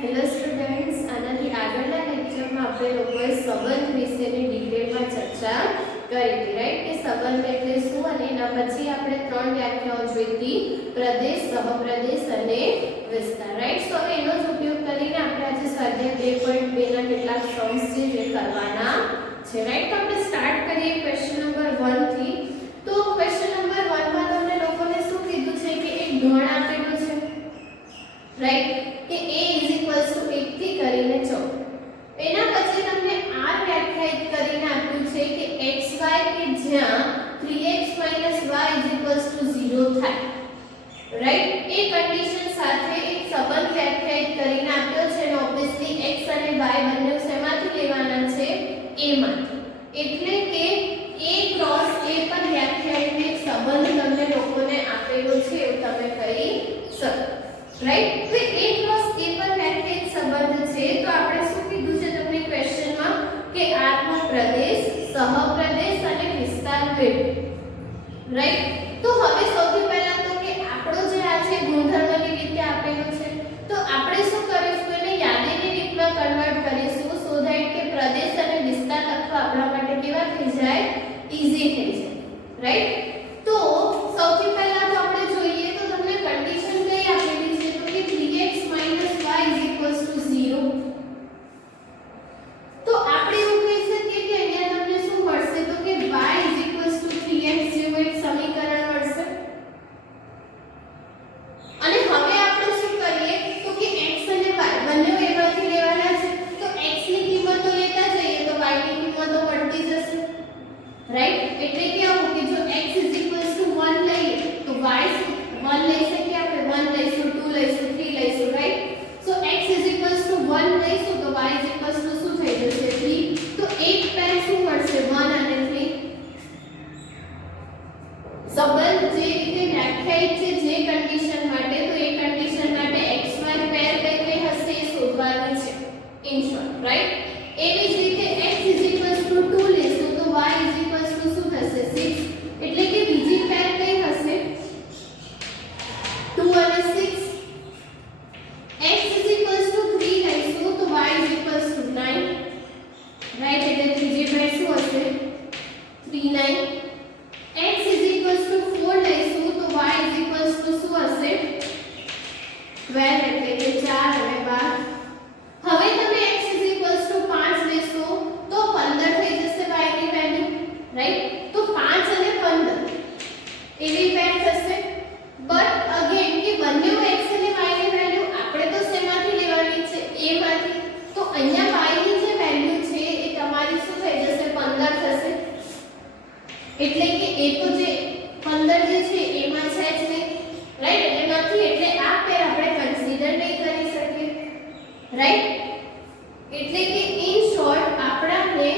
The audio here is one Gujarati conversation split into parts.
હેલો સ્ટુડન્ટ્સ, આનાથી આગળના લેક્ચરમાં આપણે લોકોએ સંબંધ વિશેની ડિટેલમાં ચર્ચા કરી હતી, રાઈટ? કે સંબંધ એટલે શું, અને એના પછી આપણે ત્રણ વ્યાખ્યાઓ જોઈ હતી: પ્રદેશ, સહપ્રદેશ અને વિસ્તાર, રાઈટ? સો હવે એનો જ ઉપયોગ કરીને આપણે આજે સ્વાધ્યાય 2.2 ના કેટલાક સમ્સ છે જે કરવાના છે, રાઈટ? તો આપણે સ્ટાર્ટ કરીએ ક્વેશ્ચન નંબર 1 થી. તો ક્વેશ્ચન નંબર 1 માં તમને લોકોને શું કીધું છે કે એક ગણ આપેલું છે, રાઈટ? કે a = 1 થી કરીને 14. એના પછી તમને r વ્યાખ્યાયિત કરીને આપ્યું છે કે xy કે જ્યાં 3x - y = 0 થાય, રાઈટ? એ કન્ડિશન સાથે એક સંબંધ વ્યાખ્યાયિત કરીને આપ્યો છે, અને ઓબ્વિયસલી x અને y બંને શેમાંથી લેવાના છે? a માંથી. એટલે કે a ક્રોસ a પર વ્યાખ્યાયિત એક સંબંધ તમને લોકોને આપેલો છે એવું તમે કહી શકો, રાઈટ? તો a ક્રોસ a પર વ્યાખ્યાયિત સંબંધ છે. તો આપણે શું કીધું છે તમને ક્વેશ્ચનમાં કે r નો પ્રદેશ, સહપ્રદેશ અને વિસ્તાર મેળવો, રાઈટ? તો હવે સૌથી પહેલા તો કે આપણો જે આ છે ગુણધર્મની રીતે આપેલો છે, તો આપણે શું કરીશું? એને યાદીની રીતમાં કન્વર્ટ કરીશું, સો ધેટ કે પ્રદેશ અને વિસ્તાર લખવા આપણા માટે કેવા થઈ જાય? ઈઝી થઈ જાય, રાઈટ? તો સૌથી પહેલા તો આપણે જોઈએ તો તમને કન્ડિશન કઈ આપેલી છે? તો કે 3x - y = 0. તો આપણે એવું કહી શકીએ કે અહીંયા તમને શું મળશે? તો કે y = 3x જેવું એક સમીકરણ મળશે. અને હવે આપણે શું કરીએ? તો કે x અને y બંને એમાંથી લેવાના છે, તો x ની કિંમતો લેતા જઈએ તો y ની કિંમતો મળતી જશે, રાઈટ? એટલે કે આવું કે જો x = 1 લઈએ તો y 1 લઈ શકીએ, આપણે 1 લઈશું, 2 લઈશું, 3 લઈશું, રાઈટ? સો x = 1 લઈશું તો y = શું થઈ જશે? 3. તો એક પેર શું મળશે? 1 અને 3. સંબંધ જે રીતે વ્યાખ્યાયિત છે જે કન્ડિશન માટે, તો એ કન્ડિશન માટે xy પેર કઈ હશે એ શોધવાની છે, ઇન શોર્ટ, રાઈટ? એવી જ રીતે x = 2 લેશું તો y = શું થશે? 6. એટલે કે બીજી પેર કઈ હશે? 2 અને 6. x = 3 લઈશું તો y = 9, રાઈટ? એટલે ત્રીજી પેર શું હશે? 3 9. x = 4 લઈશું તો y = શું હશે? 12, એટલે કે 4 અને 12. હવે તમે x = 5 લેશો તો 15 થઈ જશે y ની વેલ્યુ, રાઈટ? તો 5 અને 15 એવી પેર થશે. બટ અગેન કે બંને x અને y ની વેલ્યુ આપણે તો શેમાંથી લેવાની છે? a માંથી. તો અહીંયા y ની જે વેલ્યુ છે એ તમારી શું થઈ જશે? 15 થશે. એટલે કે એ તો જે 15 જે છે એમાં છે જ નહીં, રાઈટ? એટલે નથી, એટલે આ પેર આપણે કન્સિડર નહીં કરી શકીએ, રાઈટ? એટલે કે ઇન શોર્ટ આપણાને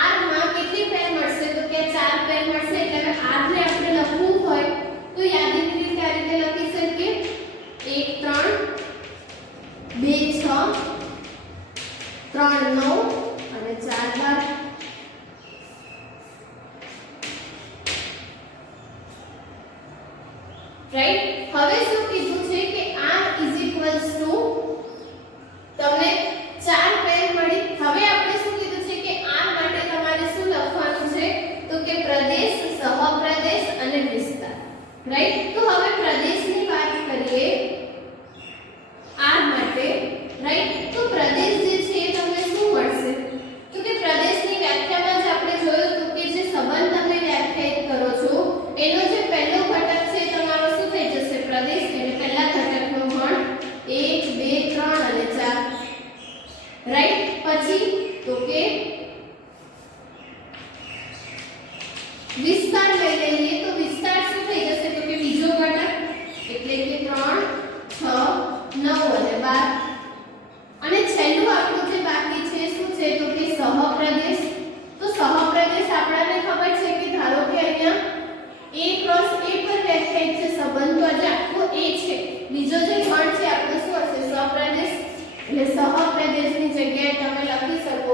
r માં કેટલી પેર મળશે? તો કે 4 પેર મળશે. એટલે r ને આપણે લખવું હોય તો યાદીની રીતે આ રીતે લખી શકીએ: 1 3 2 6 3 9 અને 4 12. રાઈટ? હવે શું કીધું છે કે r તમને 4 પેર મળી. હવે આપણે શું કીધું છે કે r માટે તમારે શું લખવાનું છે? તો કે પ્રદેશ, સહપ્રદેશ અને વિસ્તાર, રાઈટ? તો હવે પ્રદેશની વાત કરીએ r માટે, રાઈટ? તો પ્રદેશ જે છે એ તમને શું મળશે? તો કે પ્રદેશની વ્યાખ્યામાં જ આપણે જોયું તો કે જે સંબંધ તમે વ્યાખ્યાયિત કરો છો એનો જે પહેલો ઘટક છે તમારો શું થઈ જશે? પ્રદેશ. એટલે પહેલા ઘટકનો ગણ 1 2 3 અને 4, રાઈટ? પછી તો કે વિસ્તાર લઈ લઈએ તો વિસ્તાર શું થઈ જશે? તો કે બીજો ઘટક, એટલે કે 3 6 9 અને 12. અને છેલ્લું આપણું જે બાકી છે શું છે? તો કે સહપ્રદેશ. તો સહપ્રદેશ આપણને ખબર છે કે ધારો કે અહીંયા a ક્રોસ a પર વ્યાખ્યાયિત છે સંબંધ, તો આજે આખો a છે, બીજો જે ગણ છે આપણો શું હશે? સહપ્રદેશ. એટલે સહપ્રદેશની જગ્યાએ તમે લખી શકો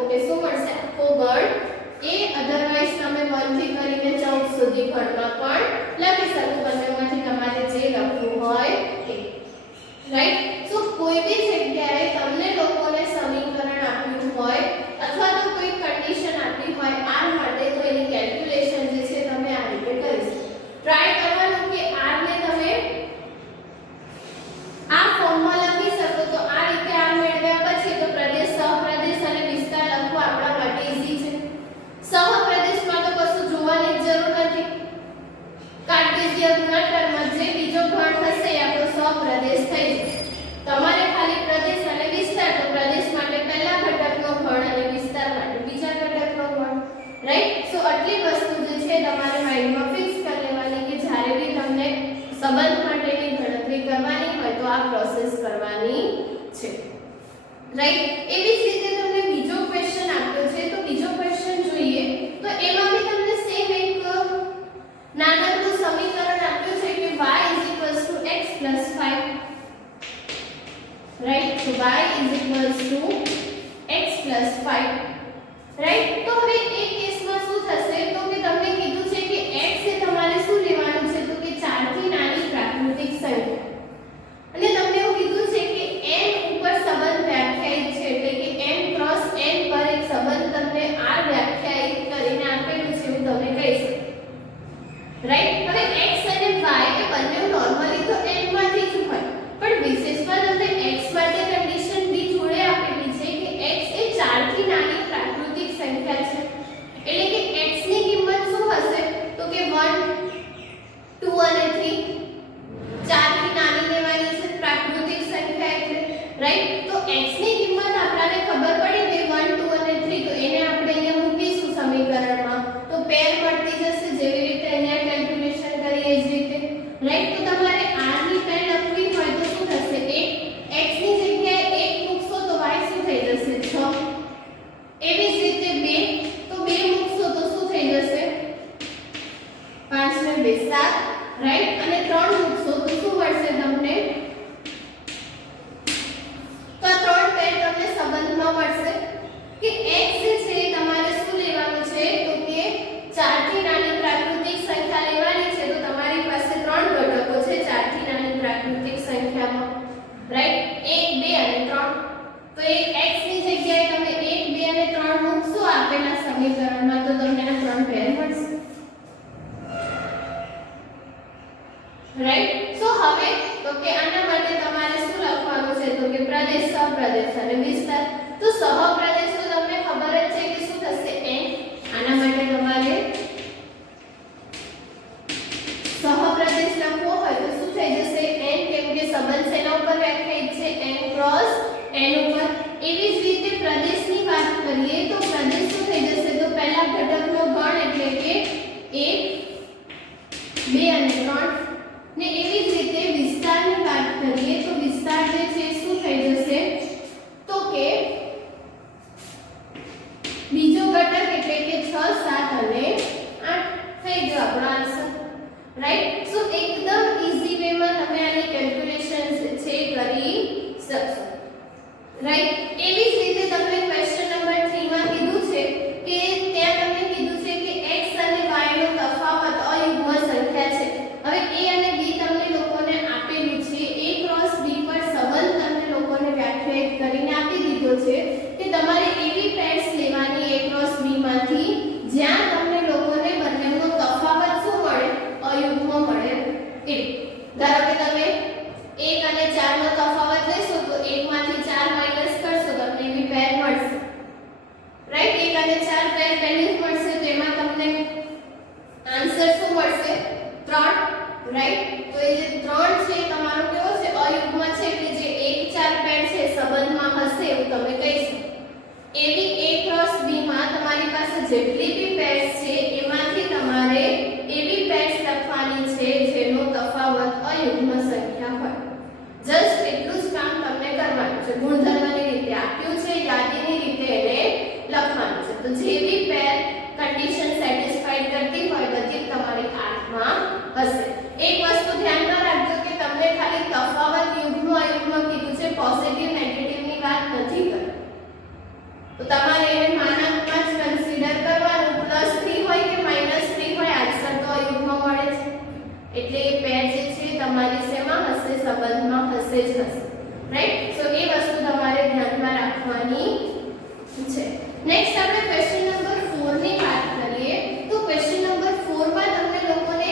સંબંધ માટેની ગણતરી કરવાની હોય તો આ પ્રોસેસ કરવાની છે, રાઈટ। એવી જ રીતે તમને બીજો ક્વેશ્ચન આપ્યો છે, તો બીજો ક્વેશ્ચન જોઈએ તો એમાં બી તમને સેમ એક નાનકડું સમીકરણ આપ્યું છે કે y = x + 5, રાઈટ। તો y = x + 5, રાઈટ। તો હવે એ કેસમાં શું થશે તો કે તમને કીધું છે કે x એ તમારે શું લેવાનું છે તો કે 4 થી નાની પ્રાકૃતિક સંખ્યા, અને તમને એવું કીધું છે કે n ઉપર સંબંધ વ્યાખ્યાયિત છે, એટલે કે m × n પર એક સંબંધ તમને r વ્યાખ્યાયિત કરીને આપેલું છે એવું તમે કહી શકો, રાઈટ। હવે x અને y એ બંને નોર્મલી તો n માંથી જ હોય, પણ વિશેષમાં તમને x માટે કન્ડિશન બી જોડે આપેલી છે કે x એ 4 થી નાની પ્રાકૃતિક સંખ્યા છે, એટલે કે x ની કિંમત શું હશે તો કે 1 2 અને 3, 4 થી નાની લેવાની છે પ્રાકૃતિક સંખ્યા એટલે, રાઈટ। તો x ની કિંમત આપણને ખબર પડી કે 1 2 અને 3, તો એને આપણે અહીંયા મૂકીશું સમીકરણમાં તો પેર મળતી જશે, જેવી રીતે અહીંયા કેલ્ક્યુલેશન કરીએ એ જ રીતે, રાઈટ। તો તમારે r ની પેર લખવી હોય તો શું થશે, 1 x ની જગ્યાએ 1 મૂકશો તો y શું થઈ જશે 6, એવી જ રીતે 2 તો 2 મૂકશો તો શું થઈ જશે 5 ને 2 7, રાઈટ। અને 3 મૂકશો તો શું મળશે તમને, તો 3 પેર તમને સંબંધમાં મળશે કે x છે તમારે શું લેવાનું છે તો કે 4 થી નાની પ્રાકૃતિક સંખ્યા લેવાની છે, તો તમારી પાસે 3 ઘટકો છે 4 થી નાની પ્રાકૃતિક સંખ્યામાં, રાઈટ। 1 2 અને 3, તો એ x ની જગ્યાએ તમે 1 2 અને 3 મૂકશો આપેલા સમીકરણમાં તો તમને આ 3 પેર મળશે, રાઈટ। સો હવે તો કે આના માટે તમારે શું લખવાનું છે તો કે પ્રદેશ, સહપ્રદેશ અને વિસ્તાર। તો સહપ્રદેશ તો તમને ખબર જ છે કે શું થશે n, આના માટે તમારે સહપ્રદેશ લખવો હોય તો શું થઈ જશે n, કેમ કે સંબંધ શેના ઉપર વ્યાખ્યાયિત છે n × n ઉપર। એવી જ રીતે પ્રદેશની વાત કરીએ તો પ્રદેશ શું થઈ જશે તો પહેલા ઘટકનો ગણ એટલે કે 1 2 અને 3, ને એવી જ રીતે વિસ્તારની વાત કરીએ તો વિસ્તાર જે છે શું થઈ જશે તો કે બીજો ઘટક એટલે કે 6 7 અને 8 થઈ ગયો આપણો આન્સર, રાઈટ। સો એકદમ ઈઝી વેમાં તમે આની કેલ્ક્યુલેશન છે કરી શકશો, રાઈટ। એવી જ રીતે તમને ક્વેશ્ચન નંબર 3 માં કીધું છે કે ત્યાં તમને કીધું છે કે x અને y નો તફાવત અયુગ્મ સંખ્યા છે। હવે a અને b તમને લોકોને આપેલું છે, a × b પર સંબંધ તમને લોકોને વ્યાખ્યાયિત કરીને આપી દીધો છે કે તમારે એવી પેર્સ લેવાની a × b માંથી જ્યાં તમને લોકોને બંનેનો તફાવત શું મળે અયુગ્મ મળે એ। ધારો કે તમે 1 અને 4 નો તફાવત લેશો તો 1 માંથી 4 માઈનસ કરશો તો તમને એવી પેર મળશે, રાઈટ। 1 અને 4 પેર પહેલી જ મળશે તો એમાં તમને આન્સર શું મળશે 3, રાઈટ। તો એ જે 3 છે તમારો કેવો છે અયુગ્મ છે, એટલે જે 1 4 પેર છે સંબંધમાં હશે એવું તમે કહી શકો। એવી a × b માં તમારી પાસે જેટલી બી પેર્સ છે એમાંથી તમારે એવી પેર્સ લખવાની છે જેનો તફાવત અયુગ્મ સંખ્યા હોય, જસ્ટ એટલું જ કામ તમને કરવાનું છે। ગુણધર્મની રીતે આપ્યું છે, યાદીની રીતે એને લખવાનું છે, તો જેવી પેર કન્ડિશન સેટિસ્ફાઈડ કરતી હોય બધી તમારી આંખમાં હશે। એક વસ્તુ ધ્યાનમાં રાખજો કે તમને ખાલી તફાવત યુગ્મ અયુગ્મ કીધું છે, પોઝિટિવ નેગેટિવ ની વાત નથી કરી, તો તમારે એને માનાંકમાં જ કન્સિડર કરવાનું, +3 હોય કે -3 હોય આન્સર તો અયુગ્મ મળે છે, એટલે એ પેર જે છે તમારી શેમાં હશે સંબંધમાં હશે જ હશે, રાઈટ। સો એ વસ્તુ તમારે ધ્યાનમાં રાખવાની છે। નેક્સ્ટ આપણે ક્વેશ્ચન નંબર 4 ની વાત કરીએ તો ક્વેશ્ચન નંબર 4 માં તમને લોકોને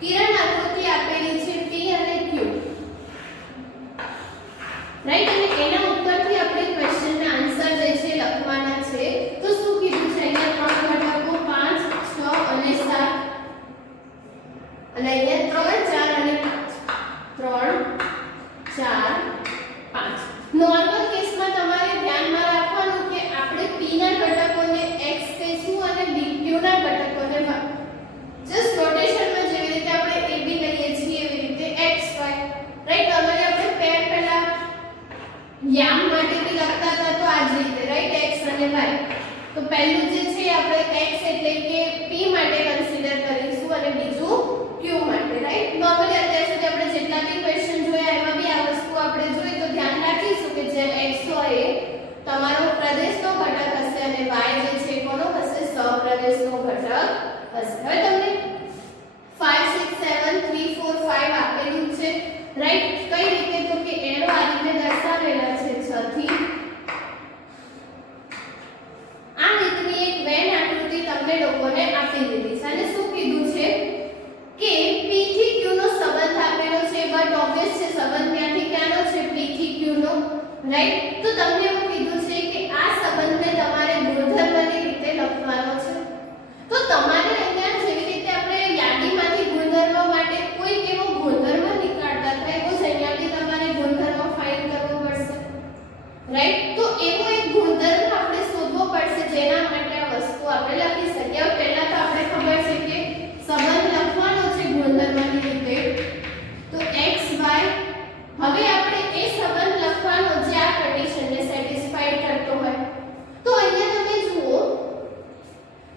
કિરણ આકૃતિ આપેલી છે P અને Q, રાઈટ। અને એના ઉપરથી આપણે ક્વેશ્ચનના આન્સર જે છે લખવાના છે। તો શું કીધું છે અહીંયા 3 ઘટકો 5 6 અને 7, અને અહીંયા 3 4 અને 5, 3 4 5। નોર્મલ કેસમાં તમારે ધ્યાનમાં રાખવાનું કે આપણે p ના ઘટકોને x કહીશું અને q ના ઘટકોને y, જસ્ટ નોટેશનમાં જેવી રીતે આપણે યામ માટે બી લખતા હતા તો આ જ રીતે, રાઈટ, x અને y. તો પહેલું જે છે આપણે x એટલે કે p માટે કન્સિડર કરીશું અને બીજું q માટે, રાઈટ. નોર્મલી અત્યાર સુધી આપણે જેટલા બી ક્વેશ્ચન જોયા એમાં બી આ વસ્તુ આપણે જોઈ તો ધ્યાન રાખીશું કે જે x હોય એ તમારો પ્રદેશનો ઘટક હશે અને y જે છે કોનો હશે, સપ્રદેશનો ઘટક હશે. હવે તમને 5 6 7 3 4 5 આપેલું છે, રાઈટ. કઈ રીતે તો કે એરો આ રીતે દર્શાવેલા છે 6 થી. આ રીતની એક વેન આકૃતિ તમને લોકોને આપી દીધી છે અને શું કીધું છે કે p થી q નો સંબંધ આપેલો છે. બટ ઓબ્વિયસ છે સંબંધ ક્યાંથી ક્યાંનો છે, p થી q નો, રાઈટ. તો તમને એવું કીધું છે કે આ સંબંધને તમારે ગુણધર્મની રીતે લખવાનો છે. તો તમારે અહીંયા જેવી રીતે આપણે યાદીમાંથી ગુણધર્મ માટે કોઈ એવો ગુણધર્મ નીકાળતા થાય તો અહીંયા બી તમારે ગુણધર્મ ફાઇન્ડ કરવો પડશે, રાઈટ. તો એવો એક ગુણધર્મ આપણે શોધવો પડશે જેના માટે આ વસ્તુ આપણે લખી શકીએ. હવે પહેલા તો આપણે ખબર છે કે સંબંધ લખવાનો છે ગુણધર્મની રીતે, તો x y. હવે આપણે એ સંબંધ લખવાનો જે આ કન્ડિશનને સેટિસ્ફાઈ કરતો હોય. તો અહીંયા તમે જુઓ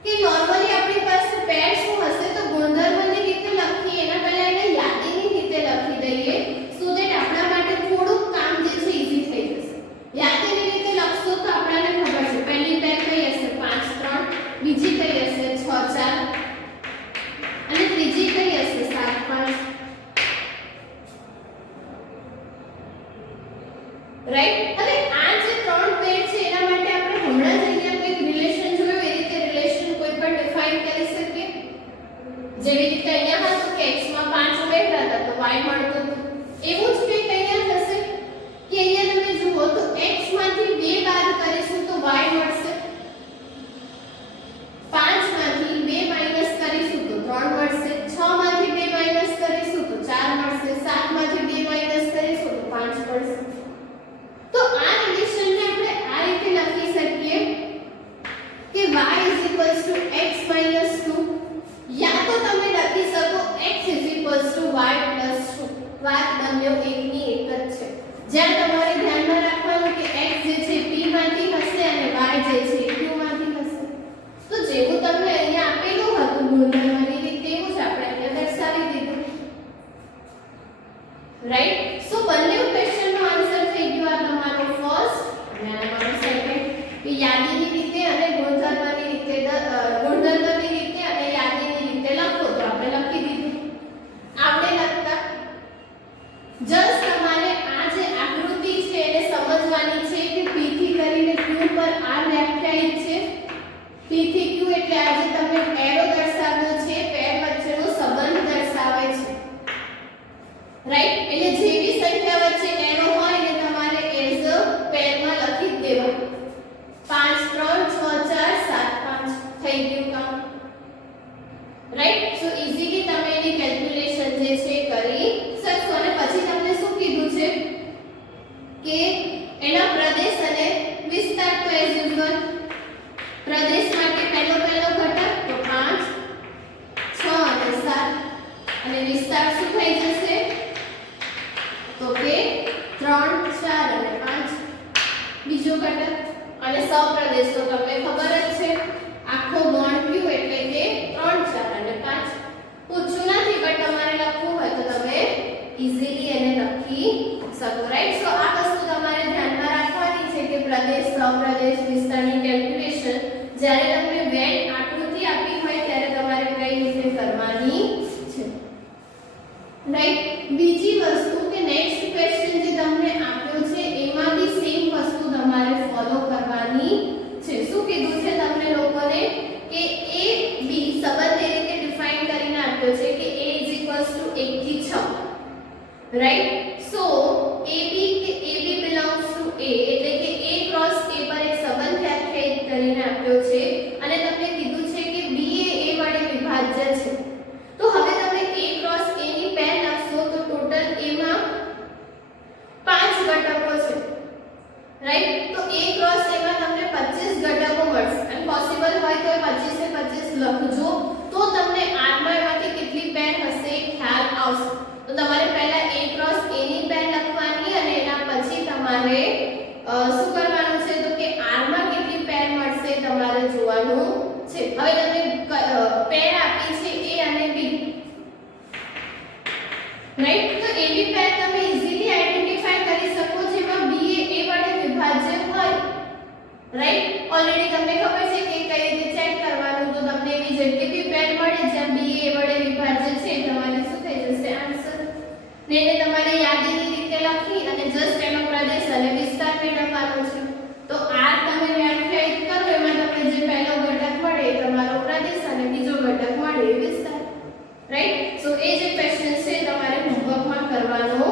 કે નોર્મલી આપણી પાસે પેર શું હશે તો ગુણધર્મની રીતે લખીએ એના પહેલા એને યાદીની રીતે લખી દઈએ સો ધેટ આપણા માટે થોડુંક કામ જે છે ઈઝી થઈ જશે. યાદીની રીતે લખશો તો આપણને ખબર છે પહેલી પેર કઈ હશે 5 3, બીજી કઈ હશે 6 4 અને ત્રીજી કઈ હશે 7 5, રાઈટ. હવે આ જે ત્રણ પેર છે એના માટે આપણે હમણાં જ અહીંયા કોઈ રિલેશન જોયું એ રીતે રિલેશન કોઈ પણ ડિફાઇન કરી શકીએ. જેવી રીતે અહીંયા હતું કે x માં 5 ઉમેરતા હતા તો y મળતો હતો. એવું જ કંઈક અહીંયા થશે કે અહીંયા તમે જુઓ તો x માંથી 2 બાદ કરીશું તો y મળશે. 5 માંથી 2 માઈનસ કરીશું તો 3 મળશે. 6 માંથી 2 માઈનસ કરીશું તો 4 મળશે. 7 માંથી 2 માઈનસ કરીશું તો 5 મળશે. તો આ રિલેશનને આપણે આ રીતે લખી શકીએ કે y x 2 યા તો તમે લખી શકો x y 2. વાત બંને એકની એક જ છે. જ્યાં તમારે ધ્યાનમાં રાખવાનું કે x જે છે p માંથી હશે અને y જે છે q માંથી હશે. તો જેવું તમને અહીંયા આપેલું હતું ગુણધર્મની રીતે એવું જ આપણે અહીંયા દર્શાવી દીધું, રાઈટ. સો બંને ક્વેશ્ચનનો આન્સર થઈ ગયો આ તમારો ફર્સ્ટ અને આ તમારો સેકન્ડ કે યાદીની રીતે અને ગુણધર્મની રીતે ગુણધર્મની રીતે અને યાદીની રીતે લખો તો આપણે લખી દીધું. આપણે લખતા જસ્ટ તમારે આ જે આકૃતિ છે એને સમજવાની છે કે p થી કરીને q પર આ વ્યાખ્યાયિત છે. p થી q એટલે આ જે તમે એરો દર્શાવ્યો છે પેર વચ્ચેનો સંબંધ દર્શાવે છે, રાઈટ. એટલે જે બી સંખ્યા વચ્ચે એરો હોય ને તમારે એઝ અ પેરમાં લખી જ દેવાનું. 5 3 6 4 7 5 થઈ ગયું કામ, રાઈટ. સો ઈઝીલી તમે એની કેલ્ક્યુલેશન જે છે કરી શકશો. અને પછી તમને શું કીધું છે કે એના પ્રદેશ અને વિસ્તાર તો એઝ યુઝ્યુઅલ પ્રદેશ માટે પહેલો ઘટક તો 5 6 અને 7 અને વિસ્તાર શું થઈ જશે તો કે 3 4 અને 5 બીજો ઘટક. અને સપ્રદેશ તો તમને ખબર જ છે આખો ગણ q એટલે કે 3 4 અને 5. પૂછ્યું નથી બટ તમારે લખવું હોય તો તમે ઈઝીલી એને લખી શકો, રાઈટ. સો આ વસ્તુ તમારે ધ્યાનમાં રાખવાની છે કે પ્રદેશ સપ્રદેશ વિસ્તારની કેલ્ક્યુલેશન જ્યારે તમને વેન આકૃતિ આપી હોય ત્યારે તમારે કઈ રીતે કરવાની છે, રાઈટ. બીજી વસ્તુ કે નેક્સ્ટ ક્વેશ્ચન જે તમને આપ્યો છે એમાં બી સેમ વસ્તુ તમારે ફોલો કરવાની છે. શું કીધું છે તમને લોકોને કે a b સંબંધ એ રીતે ડિફાઇન કરીને આપ્યો છે કે a 1 થી 6, right. So ab belongs to a એટલે કે a ક્રોસ a પર એક સંબંધ વ્યાખ્યાયિત કરીને આપ્યો છે અને તમને કીધું છે કે b એ a વડે વિભાજ્ય છે. તો હવે તમે a ક્રોસ a ની પેર લખશો તો ટોટલ a માં 5 ઘટકો છે, રાઈટ. તો a ક્રોસ a માં તમને 25 ઘટકો મળશે અને પોસિબલ હોય તો 25 એ 25 લખજો તો તમને r માં એમાંથી કેટલી પેર હશે ખ્યાલ આવશે. તો તમારે પહેલા a ક્રોસ a ની પેર લખવાની અને એના પછી તમારે જસ્ટ એનો પ્રદેશ અને વિસ્તાર મેળવવાનો છે. તો r તમે વ્યાખ્યાયિત કરો એમાં તમને જે પહેલો ઘટક મળે એ તમારો પ્રદેશ અને બીજો ઘટક મળે એ વિસ્તાર. રાઈટ? સો એ જે ક્વેશ્ચન છે તમારે હોમવર્કમાં કરવાનો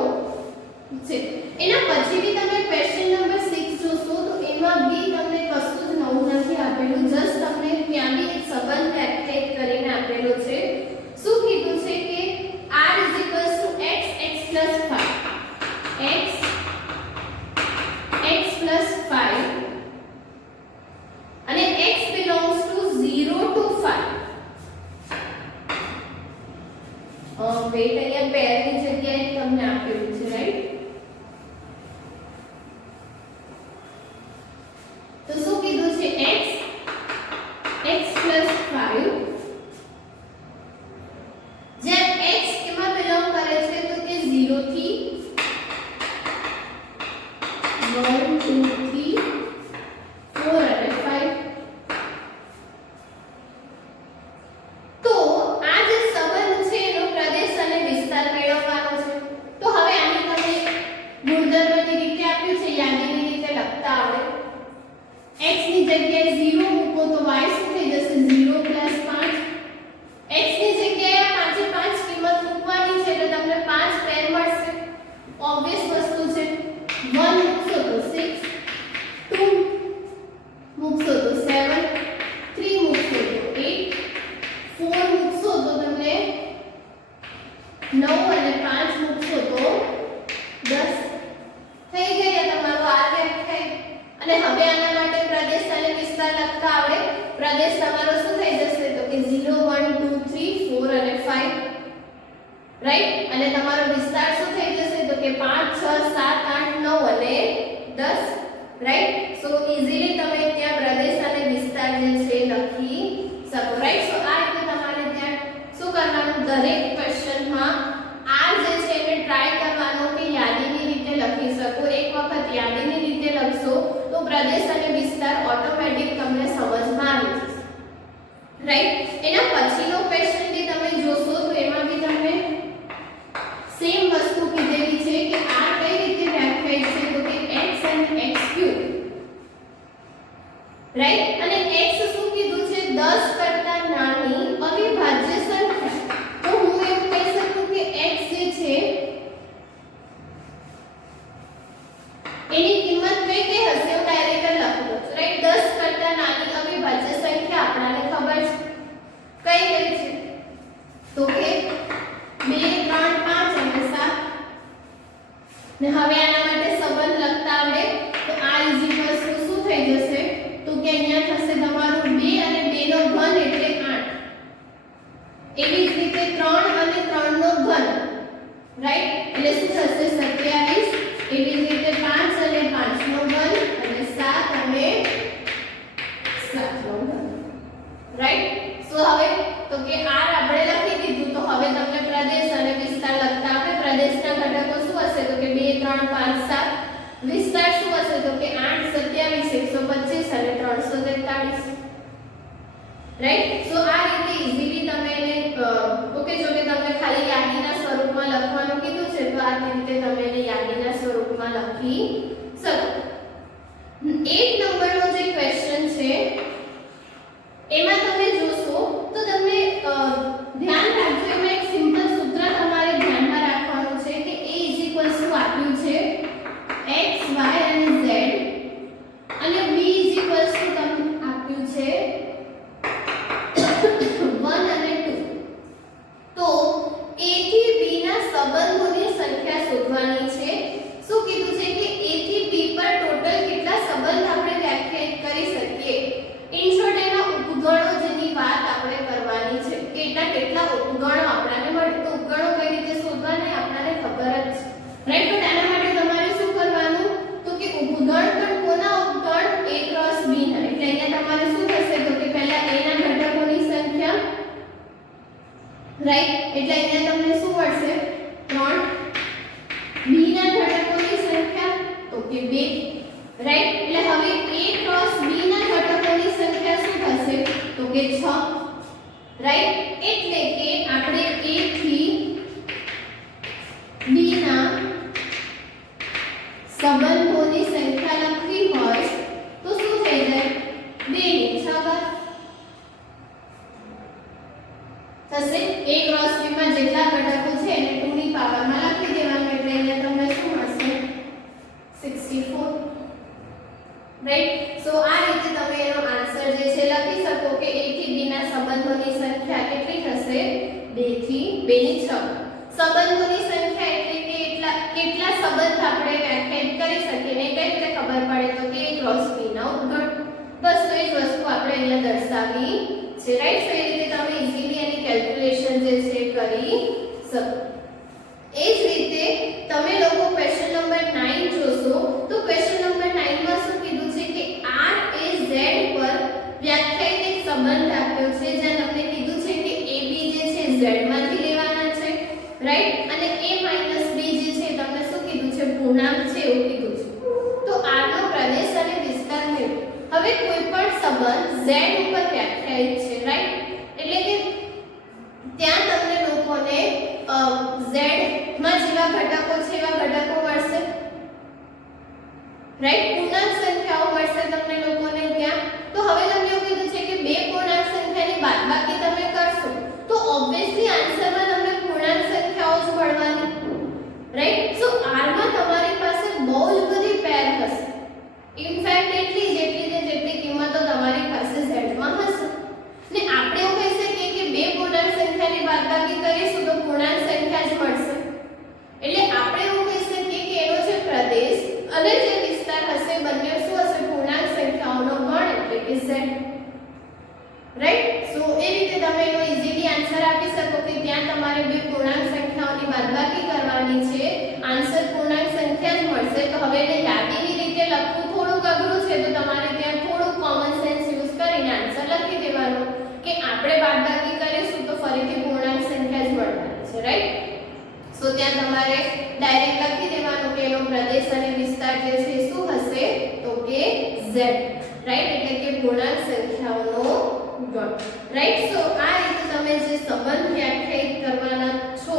છે. એના પછી બી તમે ક્વેશ્ચન નંબર 6 જોશો તો એમાં બી તમને કશું જ નવું નથી આપેલું. જસ્ટ તમને ત્યાં બી એક સંબંધ વ્યાખ્યાયિત કરીને આપેલો છે. શું કીધું છે કે r x x 5 x x 5 અને x belongs to 0 to 5. Wet અહીંયા પેરની જગ્યાએ તમને આપેલું છે. રાઈટ? તો શું કીધું છે x x 5 જેમ x કેમાં બિલોંગ કરે છે તો કે 0 થી 1 2 3 4 અને 5. તો આ જે સંબંધ છે એનો પ્રદેશ અને વિસ્તાર મેળવવાનો છે. તો હવે આને તમે ગુણધર્મની રીતે આપ્યું છે, યાદીની રીતે લખતા આવડે. x ની જગ્યાએ 0 મૂકો તો y શું થઈ જશે 0 + 5. x ની જગ્યાએ 5 એ 5 કિંમત મૂકવાની છે એટલે તમને 5 પેર મળશે. ઓબ્વિયસ વસ્તુ છે. 1 મૂકશો તો 6, 2 મૂકશો તો 7, 3 મૂકશો તો 8, 4 મૂકશો તો તમને 9 અને 5 મૂકશો તો 10. થઈ ગયા તમારો આ વ્યાખ્યાય. અને હવે આના માટે પ્રદેશ અને વિસ્તાર લખતા આવડે. પ્રદેશ તમારો શું થઈ જશે તો કે 0 1 2 3 4 અને 5. રાઈટ? અને તમારો વિસ્તાર શું થઈ જશે તો કે 5 6 7 8 9 અને 10. રાઈટ? સો ઈઝીલી તમે ત્યાં પ્રદેશ અને વિસ્તાર જે છે લખી શકો. રાઈટ? સો આ રીતે તમારે ત્યાં શું કરવાનું, દરેક ક્વેશ્ચનમાં આ જે છે એને ટ્રાય કરવાનો કે યાદીની રીતે લખી શકો. એક વખત યાદીની રીતે લખશો તો પ્રદેશ અને વિસ્તાર ઓટોમેટિક તમને સમજમાં આવી જશે. રાઈટ? એના પછીનો ક્વેશ્ચન બી તમે જોશો તો એમાં બી તમને સેમ વસ્તુ કીધેલી છે કે r કઈ રીતે વ્યાખ્યાયિત છે તો કે x and x3. રાઈટ? અને x શું કીધું છે 10 કરતા નાની અવિભાજ્ય સંખ્યા. તો હું એવું કહી શકું કે x જે છે એની કિંમત કઈ કઈ હશે હું ડાયરેક્ટ લખી દઉં છું. રાઈટ? 10 કરતા નાની અવિભાજ્ય સંખ્યા આપણને ખબર છે કઈ કઈ છે તો કે 2 3 5 અને 7. ને હવે આના માટે સંબંધ લખતા આવડે તો r શું થઈ જશે તો કે અહીંયા થશે તમારું 2 અને 2 નો ઘન એટલે 8. એવી જ રીતે 3 અને 3 નો ઘન. રાઈટ? એટલે શું થશે 27. એવી જ રીતે 5 અને 5 નો ઘન અને 7 અને 7 નો ઘન. રાઈટ? સો હવે તો કે r આપણે લખી દીધું. તો હવે તમને પ્રદેશ અને વિસ્તાર લખતા આપણે પ્રદેશના ઘટકો શું હશે તો કે 2 3 5 7. વિસ્તાર શું હશે તો કે 8 27 125 અને 343. રાઈટ? સો આ રીતે ઈઝીલી તમે એને ઓકે જો કે તમને ખાલી યાદીના સ્વરૂપમાં લખવાનું કીધું છે તો આ રીતે તમે એને યાદીના સ્વરૂપમાં લખી શકો. 8 નંબરનો જે ક્વેશ્ચન છે એમાં તમે જોશો તો તમને ધ્યાન રાખજો એમાં એક સિમ્પલ સૂત્ર તમારે ધ્યાનમાં રાખવાનું છે કે a આપ્યું છે x y અને z અને b તમને આપ્યું છે 1 અને 2. તો a થી b ના સંબંધોની સંખ્યા શોધવાની છે. શું કીધું છે કે a થી b પર ટોટલ કેટલા સંબંધ આપણે વ્યાખ્યાયિત કરી શકીએ. ઇન શોર્ટ એના ઉપગણો જેની વાત આપણે કરવાની છે કે કેટલા ઉપગણો આપણને મળે. તો ઉપગણો કઈ રીતે શોધવાના આપણને ખબર જ છે. રાઈટ? બટ આના માટે તમારે શું કરવાનું તો કે ઉપગણ પણ કોના ઉપગણ a ક્રોસ b ના. એટલે અહીંયા તમારે શું થશે તો કે પહેલા a ના ઘટકોની સંખ્યા. રાઈટ? એટલે અહીંયા તમને શું મળશે 3. b ના ઘટકોની સંખ્યા તો કે 2. રાઈટ? એટલે હવે a ક્રોસ b ના ઘટકોની સંખ્યા શું થશે તો કે 6. રાઈટ? એટલે કે આપણે a થી b ના સંબંધોની સંખ્યા લખવી હોય તો શું થઈ જાય 2 ની 6 ઘાત થશે. a ક્રોસ b માં જેટલા ઘટકો છે એને 2 ની પાવરમાં લખી દેવાનું એટલે અહીંયા તમને શું મળશે 64. રાઈટ. સો આ રીતે તમે એનો આન્સર જે છે લખી શકો કે a થી b ના સંબંધોની સંખ્યા કેટલી થશે 2 થી 2 ની 6. સંબંધોની સંખ્યા એટલે કે કેટલા સંબંધ આપણે વ્યાખ્યાયિત કરી શકીએ ને કઈ રીતે ખબર પડે તો કે a ક્રોસ b નો ઘન. બસ તો એ જ વસ્તુ આપણે અહીંયા દર્શાવી છે. રાઈટ. તો એ રીતે તમે ઈઝીલી એની કેલ્ક્યુલેશન જે છે કરી શકો. એ જ રીતે તમે લોકો ક્વેશ્ચન નંબર 9 જોશો તો ક્વેશ્ચન નંબર 9 માં શું કીધું છે કે r એ z પર વ્યાખ્યાયિત એક સંબંધ આપ્યો છે જ્યાં તમને કીધું છે કે ab જે છે z માંથી લેવાના છે. રાઈટ. અને a b જે છે તમને શું કીધું છે પૂર્ણાંક છે એવું કીધું છે. તો r નો પ્રદેશ અને વિસ્તાર મેળવો. હવે કોઈ પણ સંબંધ z ઉપર વ્યાખ્યાયિત છે. રાઈટ. એટલે કે ત્યાં તમને લોકોને z માં જેવા ઘટકો છે એવા ઘટકો મળશે. રાઈટ. પૂર્ણાંક સંખ્યાઓ મળશે તમને લોકોને ત્યાં. તો હવે તમને એવું કીધું છે કે બે પૂર્ણાંક સંખ્યાની બાદબાકી તમે કરશો તો ઓબ્વિયસલી આન્સરમાં તમને પૂર્ણાંક સંખ્યાઓ જ મળવાની. રાઈટ. સો r માં તમારી પાસે બહુ જ બધી પેર હશે. ઇનફેક્ટ જેટલી કિંમતો તમારી પાસે z માં હશે. ને આપણે એવું કહી શકીએ કે બે પૂર્ણાંક સંખ્યાની બાદબાકી કરીશું તો પૂર્ણાંક સંખ્યા જ મળશે. એટલે આપણે એવું કહી શકીએ કે એનો જે પ્રદેશ અને જે વિસ્તાર હશે બંને શું હશે પૂર્ણાંક સંખ્યાઓનો ગણ એટલે કે z. રાઈટ. સો એ રીતે તમે એનો ઈઝીલી આન્સર આપી શકો કે ત્યાં તમારે બે પૂર્ણાંક સંખ્યાઓની બાદબાકી કરવાની છે. આન્સર પૂર્ણાંક સંખ્યા જ મળશે. તો હવે એને યાદીની રીતે લખવું થોડુંક અઘરું છે તો તમારે ત્યાં થોડુંક કોમન સેન્સ યુઝ કરીને આન્સર લખી દેવાનો કે આપણે બાદબાકી કરીશું તો ફરીથી પૂર્ણાંક સંખ્યા જ મળવાની છે. રાઈટ. સો ત્યાં તમારે ડાયરેક્ટ લખી દેવાનું કે એનો પ્રદેશ અને વિસ્તાર જે છે શું હશે તો કે z. રાઈટ. એટલે કે પૂર્ણાંક સંખ્યાઓનો ગણ. રાઈટ. સો આ રીતે તમે જે સંબંધ વ્યાખ્યાયિત કરવાના છો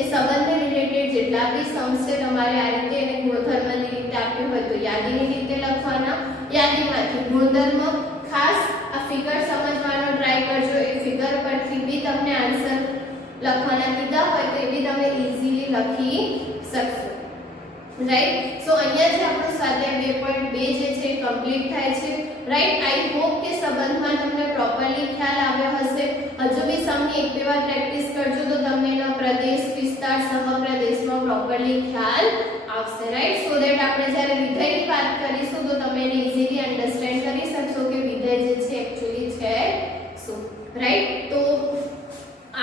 એ સંબંધને રિલેટેડ જેટલા બી સમ છે તમારે આ રીતે એને ગુણધર્મની રીતે આપ્યું હોય તો યાદીની રીતે લખવાના. યાદીમાંથી ગુણધર્મ ખાસ આ ફિગર સમજવાનો ટ્રાય કરજો. એ ફિગર પરથી બી તમને આન્સર લખવાના કીધા હોય તો એ બી તમે ઈઝીલી લખી શકશો. રાઈટ. સો અહીંયા જે આપણું સ્વાધ્યાય 2.2 જે છે કમ્પ્લીટ થાય છે. રાઈટ. આઈ હોપ કે સંબંધમાં તમને પ્રોપરલી ખ્યાલ આવ્યો હશે. હજુ બી સમની એક બે વાર પ્રેક્ટિસ કરજો તો તમને એનો પ્રદેશ વિસ્તાર સહપ્રદેશમાં પ્રોપરલી ખ્યાલ આવશે. રાઈટ. સો ધેટ આપણે જ્યારે વિધેયની વાત કરીશું તો તમે એને ઈઝીલી અન્ડરસ્ટેન્ડ કરી શકશો કે વિધેય જે છે એક્ચ્યુઅલી છે શું. રાઈટ. તો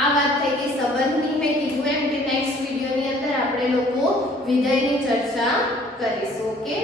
આ વાત થઈ ગઈ સંબંધની. મેં કીધું એમ કે નેક્સ્ટ વિડિયોની અંદર આપણે લોકો વિધેયની ચર્ચા કરીશું. ઓકે.